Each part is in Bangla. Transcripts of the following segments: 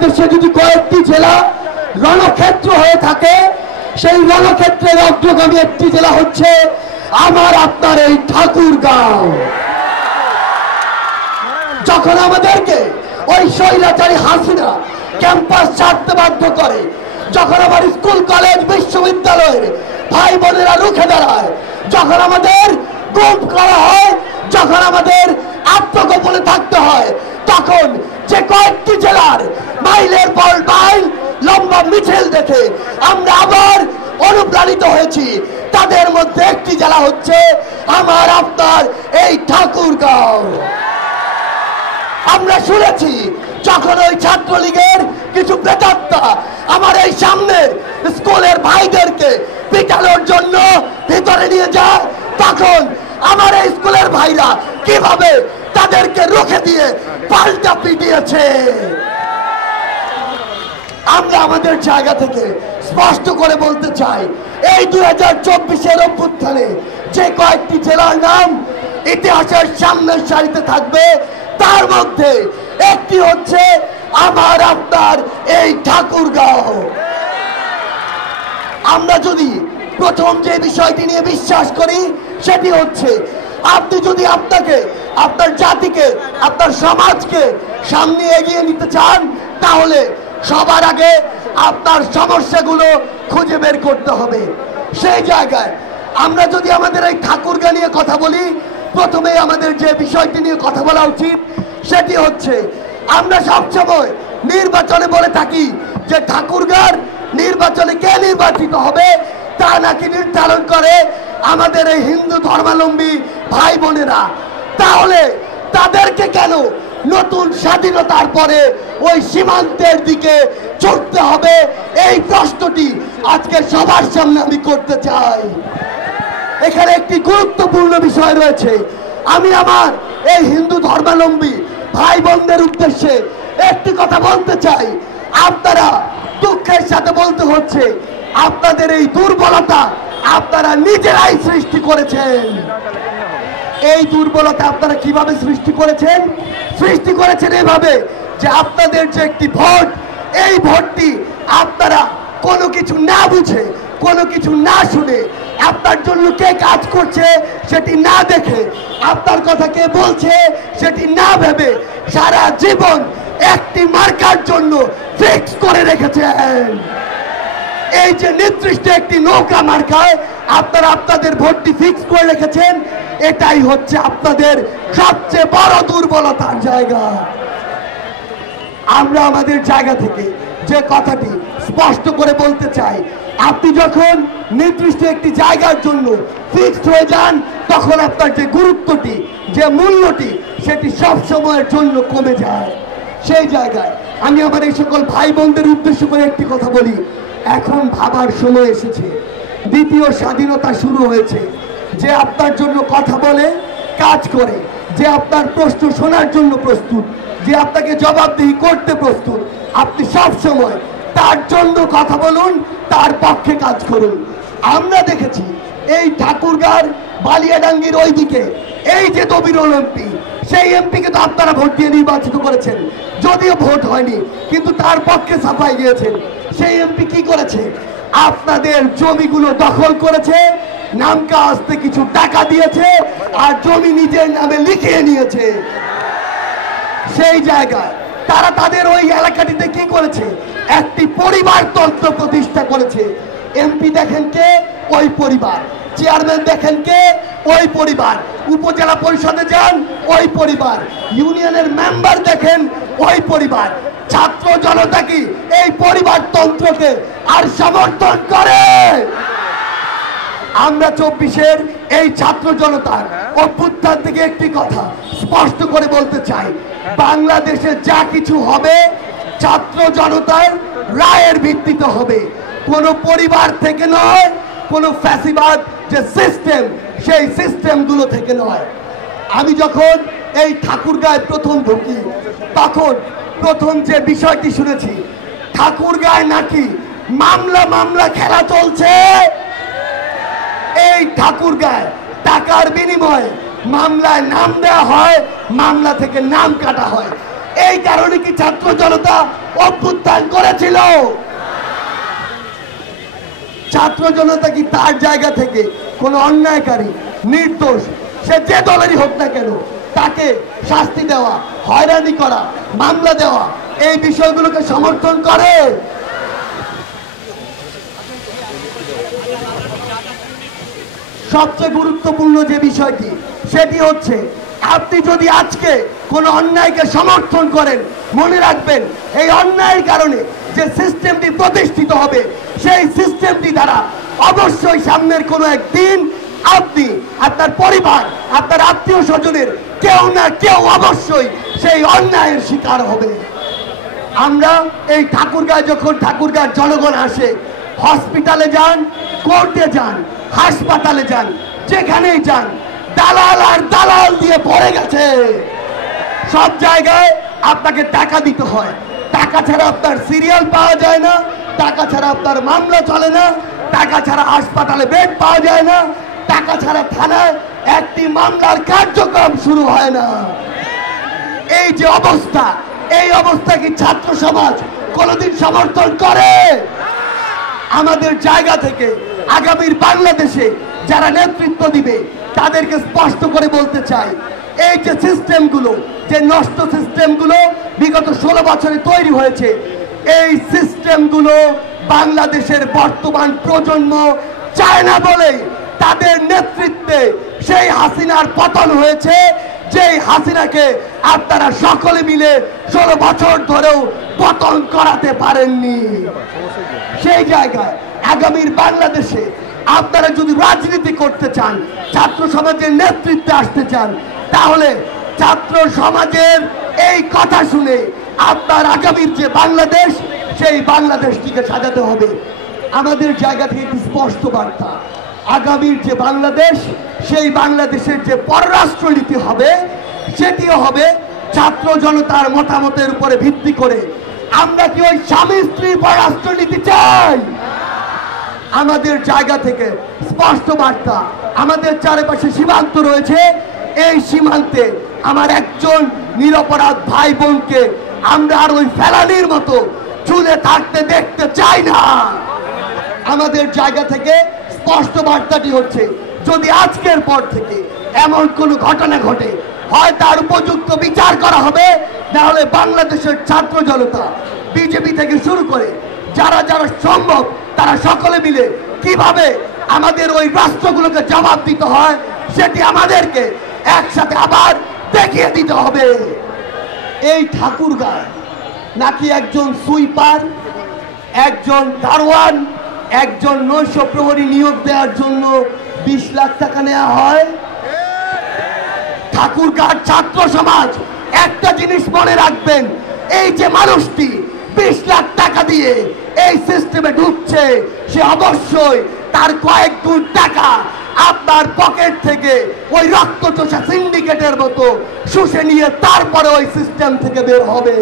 বাংলাদেশে যদি কয়েকটি জেলা রণক্ষেত্র হয়ে থাকে, সেই রণক্ষেত্রের অগ্রগামী একটি জেলা হচ্ছে আমার আপনার এই ঠাকুরগাঁও। যখন আমাদেরকে ওই স্বৈরাচারী হাসিনা ক্যাম্পাস ছাড়তে বাধ্য করে, যখন আমার স্কুল কলেজ বিশ্ববিদ্যালয়ের ভাই বোনেরা রুখে দাঁড়ায়, যখন আমাদের গুম করা হয়, যখন আমাদের আত্মগোপনে থাকতে হয়, তখন যে কয়েকটি জেলার মাইলের পর মাইল লম্বা মিছিল দেখে আমরা আবার অনুপ্রাণিত হয়েছি, তাদের মধ্যে একটি জেলা হচ্ছে আমার আপনার এই ঠাকুরগাঁও। আমরা শুনেছি যখন ওই ছাত্রলীগের কিছু প্রেতাত্মা আমার এই সামনের স্কুলের ভাইদেরকে পিটানোর জন্য ভিতরে নিয়ে যায়, তখন আমার এই স্কুলের ভাইরা কিভাবে তাদেরকে রুখে দিয়ে পাল্টা পিটিয়েছে। আমরা আমাদের জায়গা থেকে স্পষ্ট করে বলতে চাই, এই 2024-এর অভ্যুত্থানে যে কয়েকটি জেলার নাম ইতিহাসের সামনের সারিতে থাকবে, তার মধ্যে একটি হচ্ছে আমার আপনার এই ঠাকুরগাঁও। আমরা যদি প্রথম যে বিষয়টি নিয়ে বিশ্বাস করি, সেটি হচ্ছে আপনি যদি আপনাকে, আপনার জাতিকে, আপনার সমাজকে সামনে এগিয়ে নিতে চান, তাহলে সবার আগে আপনার সমস্যাগুলো খুঁজে বের করতে হবে। সেই জায়গায় আমরা যদি আমাদের এই ঠাকুরগাঁও নিয়ে কথা বলি, প্রথমে আমাদের যে বিষয়টি নিয়ে কথা বলা উচিত সেটি হচ্ছে, আমরা সবসময় নির্বাচনে বলে থাকি যে ঠাকুরগাঁও নির্বাচনে কে নির্বাচিত হবে তা নাকি নির্ধারণ করে আমাদের এই হিন্দু ধর্মাবলম্বী ভাই বোনেরা। তাহলে তাদেরকে কেন নতুন স্বাধীনতার পরে ওই সীমান্তের দিকে ছুটতে হবে, এই প্রশ্নটি আজকে সবার সামনে আমি করতে চাই। এখানে একটি গুরুত্বপূর্ণ বিষয় রয়েছে। আমি আমার এই হিন্দু ধর্মাবলম্বী ভাই বোনদের উদ্দেশ্যে একটি কথা বলতে চাই। আপনারা দুঃখের সাথে বলতে হচ্ছে, আপনাদের এই দুর্বলতা আপনারা নিজেরাই সৃষ্টি করেছেন। এই দুর্বলতা আপনারা কিভাবে সৃষ্টি করেছেন? সৃষ্টি করেছেন এভাবে যে আপনাদের যে একটি ভোট, এই ভোটটি আপনারা কোনো কিছু না বুঝে, কোনো কিছু না শুনে, আপনার জন্য কে কাজ করছে সেটি না দেখে, আপনার কথা কে বলছে সেটি না ভেবে সারা জীবন একটি মার্কার জন্য ফিক্স করে রেখেছেন। এই যে নির্দিষ্ট একটি নৌকা মার্কায় আপনারা আপনাদের ভোটটি ফিক্স করে রেখেছেন, এটাই হচ্ছে আপনাদের সবচেয়ে বড় দুর্বলতার জায়গা। আমরা আমাদের জায়গা থেকে যে কথাটি স্পষ্ট করে বলতে চাই, আপনি যখন নির্দিষ্ট একটি জায়গার জন্য ফিক্সড হয়ে যান, তখন আপনার যে গুরুত্বটি, যে মূল্যটি, সেটি সব সময়ের জন্য কমে যায়। সেই জায়গায় আমি আমার এই সকল ভাই বোনদের উদ্দেশ্য করে একটি কথা বলি, এখন ভাবার সময় এসেছে। দ্বিতীয় স্বাধীনতা শুরু হয়েছে। যে আপনার জন্য কথা বলে, কাজ করে, যে আপনার প্রশ্ন শোনার জন্য প্রস্তুত, যে আপনাকে জবাবদিহি করতে প্রস্তুত, আপনি সব সময় তার জন্য কথা বলুন, তার পক্ষে কাজ করুন। আমরা দেখেছি এই ঠাকুরগাঁও বালিয়াডাঙ্গির ওইদিকে এই যে দবিরুল এমপি, সেই এমপিকে তো আপনারা ভোট দিয়ে নির্বাচিত করেছেন, যদিও ভোট হয়নি, কিন্তু তার পক্ষে সাফাই দিয়েছেন। সেই এমপি কি করেছে? আপনাদের জমিগুলো দখল করেছে, নামকা আসতে কিছু টাকা দিয়েছে, আর জমি নিজের নামে লিখিয়ে নিয়েছে। সেই জায়গায় তারা তাদের ওই এলাকাটিতে কি করেছে? একটি পরিবারতন্ত্র প্রতিষ্ঠা করেছে। এমপি দেখেন কে? ওই পরিবার। চেয়ারম্যান দেখেন কে? ওই পরিবার। উপজেলা পরিষদে যান, ওই পরিবার। ইউনিয়নের মেম্বার দেখেন, ওই পরিবার। ছাত্র জনতা কি এই পরিবারতন্ত্রকে আর সমর্থন করে? আমরা 24-এর এই ছাত্র জনতার অভ্যুত্থান থেকে একটি কথা স্পষ্ট করে বলতে চাই, বাংলাদেশে যা কিছু হবে ছাত্র জনতার রায়ের ভিত্তিতে হবে, কোনো পরিবার থেকে নয়, কোনো ফ্যাসিবাদ যে সিস্টেম, সেই সিস্টেমগুলো থেকে নয়। আমি যখন এই ঠাকুরগাঁয় প্রথম ঢুকি, তখন প্রথম যে বিষয়টি শুনেছি, ঠাকুরগাঁয় নাকি মামলা খেলা চলছে। এই ঠাকুরগাঁয় টাকার বিনিময়ে মামলায় নাম দেওয়া হয়, মামলা থেকে নাম কাটা হয়। এই কারণে কি ছাত্র জনতা অভ্যুত্থান করেছিল? ছাত্র জনতা কি তার জায়গা থেকে কোন অন্যায়কারী, নির্দোষ, সে যে দলেরই হোক না কেন, তাকে শাস্তি দেওয়া, হয়রানি করা, মামলা দেওয়া, এই বিষয়গুলোকে সমর্থন করে? সবচেয়ে গুরুত্বপূর্ণ যে বিষয়টি, সেটি হচ্ছে আপনি যদি আজকে কোন অন্যায়কে সমর্থন করেন, মনে রাখবেন এই অন্যায়ের কারণে যে সিস্টেমটি প্রতিষ্ঠিত হবে, সেই সিস্টেমটি দ্বারা অবশ্যই সামনের কোনো একদিন আপনি, আপনার পরিবার, আপনার আত্মীয় স্বজনের কেউ না কেউ অবশ্যই সেই অন্যায়ের শিকার হবে। আমরা এই ঠাকুরগাঁয় যখন ঠাকুরগাঁর জনগণ আসে, হসপিটালে যান, কোর্টে যান, হাসপাতালে যান, যেখানেই যান, দালাল আর দালাল দিয়ে পড়ে গেছে। সব জায়গায় আপনাকে টাকা দিতে হয়, টাকা ছাড়া আপনার সিরিয়াল পাওয়া যায় না, টাকা ছাড়া আপনার মামলা চলে না, টাকা ছাড়া হাসপাতালে বেড পাওয়া যায় না, টাকা ছাড়া থানায় একটি মামলার কার্যক্রম শুরু হয় না। এই যে অবস্থা, এই অবস্থা কি ছাত্র সমাজ কোনোদিন সমর্থন করে? আমাদের জায়গা থেকে আগামীর বাংলাদেশে যারা নেতৃত্ব দিবে তাদেরকে স্পষ্ট করে বলতে চাই, এই যে সিস্টেমগুলো, যে নষ্ট সিস্টেমগুলো বিগত 16 বছরে তৈরি হয়েছে, এই সিস্টেমগুলো বাংলাদেশের বর্তমান প্রজন্ম চায় না বলে তাদের নেতৃত্বে সেই হাসিনার পতন হয়েছে, যেই হাসিনাকে আপনারা সকলে মিলে 16 বছর ধরেও পতন করাতে পারেননি। সেই জায়গায় আগামীর বাংলাদেশে আপনারা যদি রাজনীতি করতে চান, ছাত্র সমাজের নেতৃত্বে আসতে চান, তাহলে ছাত্র সমাজের এই কথা শুনে আপনার আগামীর যে বাংলাদেশ, সেই বাংলাদেশটিকে সাজাতে হবে। আমাদের জায়গা থেকে একটি স্পষ্ট বার্তা, আগামীর যে বাংলাদেশ, সেই বাংলাদেশের যে পররাষ্ট্রনীতি হবে, সেটিও হবে ছাত্র জনতার মতামতের উপরে ভিত্তি করে। আমরা কি ওই স্বামী স্ত্রী পররাষ্ট্রনীতি চাই? আমাদের জায়গা থেকে স্পষ্ট বার্তা, আমাদের চারপাশে সীমান্ত রয়েছে, এই সীমান্তে আমার একজন নিরপরাধ ভাই বোনকে আমরা আর ওই ফেলানির মতো ঝুলে থাকতে দেখতে চাই না। আমাদের জায়গা থেকে স্পষ্ট বার্তাটি হচ্ছে, যদি আজকের পর থেকে এমন কোনো ঘটনা ঘটে, হয় তার উপযুক্ত বিচার করা হবে, না হলে বাংলাদেশের ছাত্র জনতা, বিজেপি থেকে শুরু করে যারা যারা সম্ভব, তারা সকলে মিলে কিভাবে আমাদের ওই রাষ্ট্রগুলোকে জবাব দিতে হয়, সেটি আমাদেরকে একসাথে আবার দেখিয়ে দিতে হবে। এই ঠাকুরগাঁয় নাকি একজন সুইপার, একজন দারোয়ান, একজন নৈশ প্রহরী নিয়োগ দেওয়ার জন্য 20 লাখ টাকা নেওয়া হয়। ঠাকুরগাঁর ছাত্র সমাজ একটা জিনিস মনে রাখবেন, এই যে মানুষটি 20 লাখ টাকা দিয়ে এই সিস্টেমে ঢুকছে, সে অবশ্যই তার কয়েক গুণ টাকা আপনার পকেট থেকে ওই রক্তচোষা সিন্ডিকেটের মতো শুষে নিয়ে তারপরে ওই সিস্টেম থেকে বের হবে।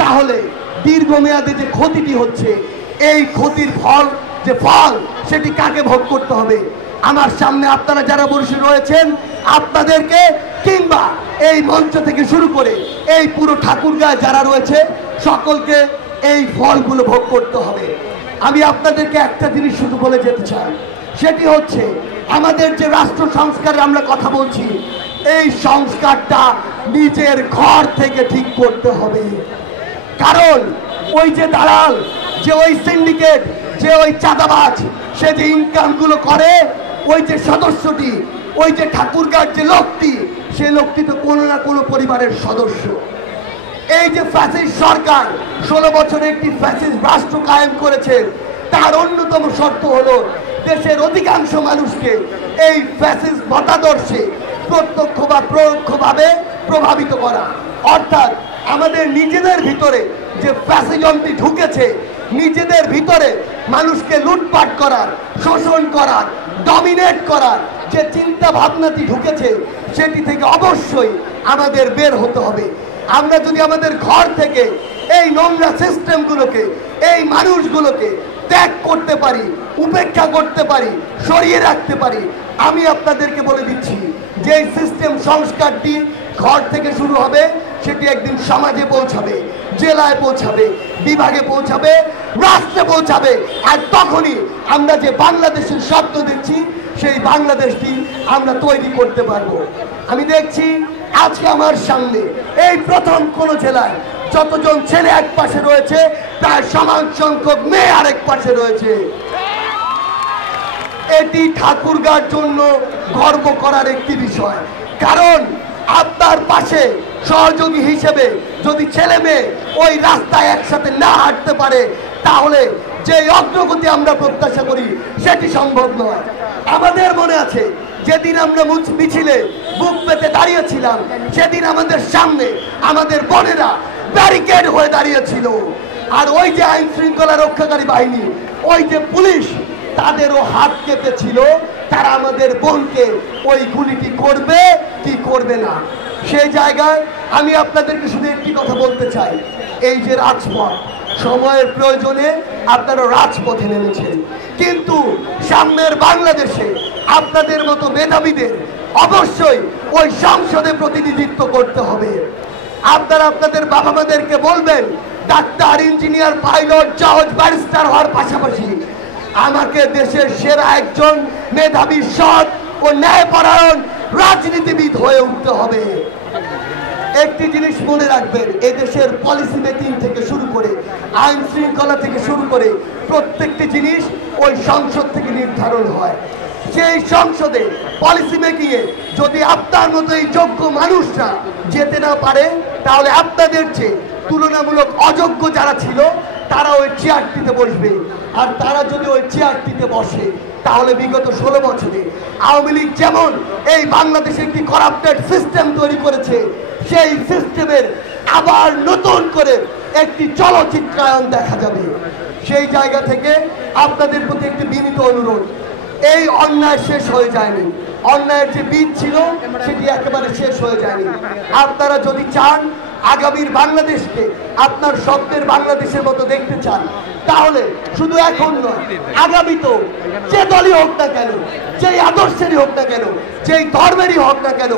তাহলে দীর্ঘমেয়াদে যে ক্ষতিটি হচ্ছে, এই ক্ষতির ফল সেটি কাকে ভোগ করতে হবে? আমার সামনে আপনারা যারা বসে রয়েছেন, আপনাদেরকে, কিংবা এই মঞ্চ থেকে শুরু করে এই পুরো ঠাকুরগাঁয় যারা রয়েছে, সকলকে এই ফলগুলো ভোগ করতে হবে। আমি আপনাদেরকে একটা জিনিস শুধু বলে যেতে চাই, সেটি হচ্ছে আমাদের যে রাষ্ট্র সংস্কারে আমরা কথা বলছি, এই সংস্কারটা নিজের ঘর থেকে ঠিক করতে হবে। কারণ ওই যে দালাল, যে ওই সিন্ডিকেট, যে ওই চাঁদাবাজ, সে যে ইনকামগুলো করে, ওই যে সদস্যটি, ওই যে ঠাকুরগাঁর যে লোকটি, সে লোকটি তো কোনো না কোনো পরিবারের সদস্য। এই যে ফ্যাসিস্ট সরকার 16 বছরে একটি ফ্যাসিস্ট রাষ্ট্র কায়েম করেছে, তার অন্যতম শর্ত হলো দেশের অধিকাংশ মানুষকে এই ফ্যাসিস্ট মতাদর্শে প্রত্যক্ষ বা পরোক্ষভাবে প্রভাবিত করা। অর্থাৎ আমাদের নিজেদের ভিতরে যে ফ্যাসিজমটি ঢুকেছে, নিজেদের ভিতরে মানুষকে লুটপাট করার, শোষণ করার, ডমিনেট করার যে চিন্তা ভাবনাটি ঢুকেছে, সেটি থেকে অবশ্যই আমাদের বের হতে হবে। আমরা যদি আমাদের ঘর থেকে এই নোংরা সিস্টেমগুলোকে, এই মানুষগুলোকে ত্যাগ করতে পারি, উপেক্ষা করতে পারি, সরিয়ে রাখতে পারি, আমি আপনাদেরকে বলে দিচ্ছি যে এই সিস্টেম সংস্কারটি ঘর থেকে শুরু হবে, সেটি একদিন সমাজে পৌঁছাবে, জেলায় পৌঁছাবে, বিভাগে পৌঁছাবে, রাষ্ট্রে পৌঁছাবে। আর তখনই আমরা যে বাংলাদেশের স্বপ্ন দেখছি সেই বাংলাদেশটি আমরা তৈরি করতে পারবো। আমি দেখছি আজকে আমার সামনে এই প্রথম কোন জেলায় যতজন ছেলে এক পাশে রয়েছে তার সমান সংখ্যক মেয়ে আরেক পাশে রয়েছে। এটি ঠাকুরগাঁর জন্য গর্ব করার একটি বিষয়, কারণ আপনার পাশে সহযোগী হিসেবে যদি ছেলে মেয়ে ওই রাস্তায় একসাথে না হাঁটতে পারে তাহলে যে অগ্রগতি আমরা প্রত্যাশা করি সেটি সম্ভব নয়। আমাদের মনে আছে যেদিন আমরা মিছিলে বুক পেতে দাঁড়িয়েছিলাম, সেদিন আমাদের সামনে আমাদের বোনেরা ব্যারিকেড হয়ে দাঁড়িয়েছিল, আর ওই যে আইন শৃঙ্খলা রক্ষাকারী বাহিনী, ওই যে পুলিশ, তাদেরও হাত কেঁপেছিল তারা আমাদের বোনকে ওই গুলিটি করবে কি করবে না। সেই জায়গায় আমি আপনাদেরকে শুধু একটি কথা বলতে চাই, এই যে রাজপথ, সময়ের প্রয়োজনে আপনারা রাজপথে নেমেছেন, কিন্তু সামনের বাংলাদেশে আপনাদের মতো মেধাবীদের অবশ্যই ওই সংসদে প্রতিনিধিত্ব করতে হবে। আপনারা আপনাদের বাবা মাদেরকে বলবেন ডাক্তার, ইঞ্জিনিয়ার, পাইলট, জজ, ব্যারিস্টার হওয়ার পাশাপাশি আমাকে দেশের সেরা একজন মেধাবী, সৎ ও ন্যায়পরায়ণ রাজনীতিবিদ হয়ে উঠতে হবে। একটি জিনিস মনে রাখবেন, এদেশের পলিসি মেকিং থেকে শুরু করে আইন শৃঙ্খলা থেকে শুরু করে প্রত্যেকটি জিনিস ওই সংসদ থেকে নির্ধারণ হয়। সেই সংসদে পলিসি মেকিং এ যদি আপনার মতো এই যোগ্য মানুষরা যেতে না পারে তাহলে আপনাদের চেয়ে তুলনামূলক অযোগ্য যারা ছিল তারা ওই চেয়ারটিতে বসবে। আর তারা যদি ওই চেয়ারটিতে বসে তাহলে বিগত 16 বছরে আওয়ামী লীগ যেমন এই বাংলাদেশে একটি করাপ্টেড সিস্টেম তৈরি করেছে, সেই সিস্টেমের আবার নতুন করে একটি চলচ্চিত্রায়ন দেখা যাবে। সেই জায়গা থেকে আপনাদের প্রতি একটি বিনীত অনুরোধ, এই অন্যায় শেষ হয়ে যায়নি, অন্যায়ের যে বীজ ছিল সেটি একেবারে শেষ হয়ে যায়নি। আপনারা যদি চান আগামীর বাংলাদেশকে আপনার স্বপ্নের বাংলাদেশের মতো দেখতে চান তাহলে শুধু এখন নয়, আগামী তো যে দলই হোক না কেন, যেই আদর্শেরই হোক না কেন, যেই ধর্মেরই হোক না কেন,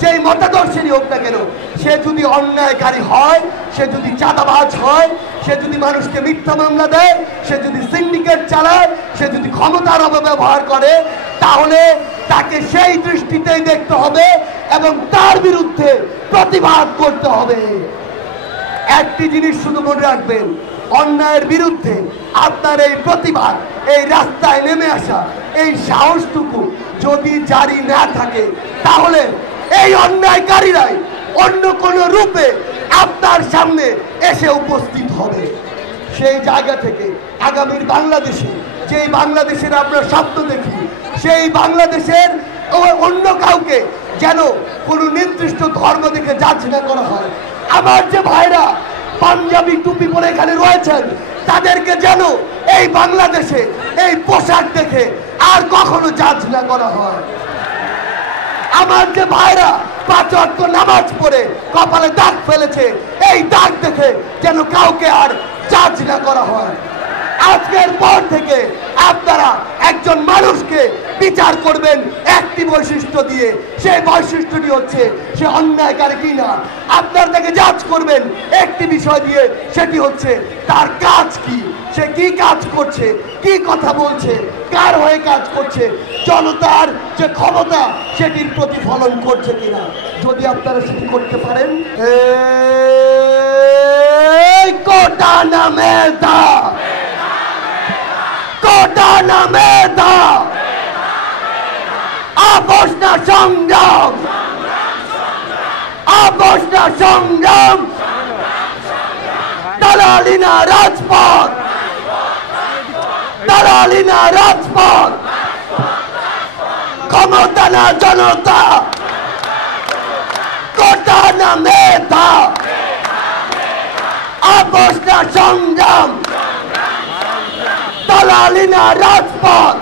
যেই মতাদর্শেরই হোক না কেন, সে যদি অন্যায়কারী হয়, সে যদি চাঁদাবাজ হয়, সে যদি মানুষকে মিথ্যা মামলা দেয়, সে যদি সিন্ডিকেট চালায়, সে যদি ক্ষমতার অপব্যবহার করে, তাহলে তাকে সেই দৃষ্টিতেই দেখতে হবে এবং তার বিরুদ্ধে প্রতিবাদ করতে হবে। একটি জিনিস শুধু মনে রাখবেন, অন্যায়ের বিরুদ্ধে আপনার এই প্রতিবাদ, এই রাস্তায় নেমে আসা, এই সাহসটুকু যদি জারি না থাকে তাহলে এই অন্যায়কারীরাই অন্য কোনো রূপে আপনার সামনে এসে উপস্থিত হবে। সেই জায়গা থেকে আগামীর বাংলাদেশে, যেই বাংলাদেশের আমরা স্বপ্ন দেখি, সেই বাংলাদেশের অন্য কাউকে যেন কোনো নির্দিষ্ট ধর্ম দেখে জাজ না করা হয়। আমার যে ভাইরা পাঞ্জাবি টুপি পরে এখানে রয়েছেন তাদেরকে যেন এই বাংলাদেশে এই পোশাক দেখে আর কখনো জাজ না করা হয়। আমার যে ভাইরা 5 ওয়াক্ত নামাজ পড়ে কপালে দাগ ফেলেছে, এই দাগ দেখে যেন কাউকে আর জাজ না করা হয়। আজকের পর থেকে আপনারা একজন মানুষকে বিচার করবেন একটি বৈশিষ্ট্য দিয়ে, সেই বৈশিষ্ট্যটি হচ্ছে সে অন্যায়কারী কিনা। আপনার তাকে জাজ করবেন একটি বিষয় দিয়ে, সেটি হচ্ছে তার কাজ কি, সে কি কাজ করছে, কি কথা বলছে, কার হয়ে কাজ করছে, জনতার যে ক্ষমতা সেটির প্রতিফলন করছে কিনা। যদি আপনারা সেটি করতে পারেন, কোটা না মেধা, কোটা না মেধা, আপোষ না সংগ্রাম, আপোষ না সংগ্রাম, দালালি না রাজপথ, দালালি না রাজপথ, ক্ষমতা না জনতা, কোটা না মেধা, আপোষ না সংগ্রাম, দালালি না রাজপথ,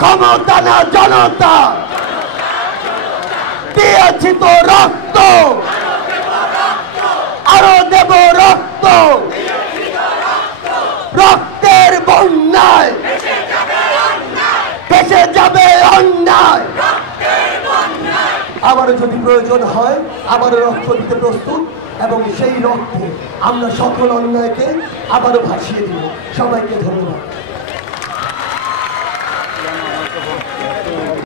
ক্ষমতা না জনতা। দিয়েছি তো রক্ত, আরো দেব রক্ত, রক্তের বন্যায় ভেসে যাবে অন্যায়। আবারও যদি প্রয়োজন প্রয়োজন হয় আবারও রক্ত দিতে প্রস্তুত, এবং সেই রক্তে আমরা সকল অন্যায়কে আবারও ভাসিয়ে দিব। সবাইকে ধন্যবাদ।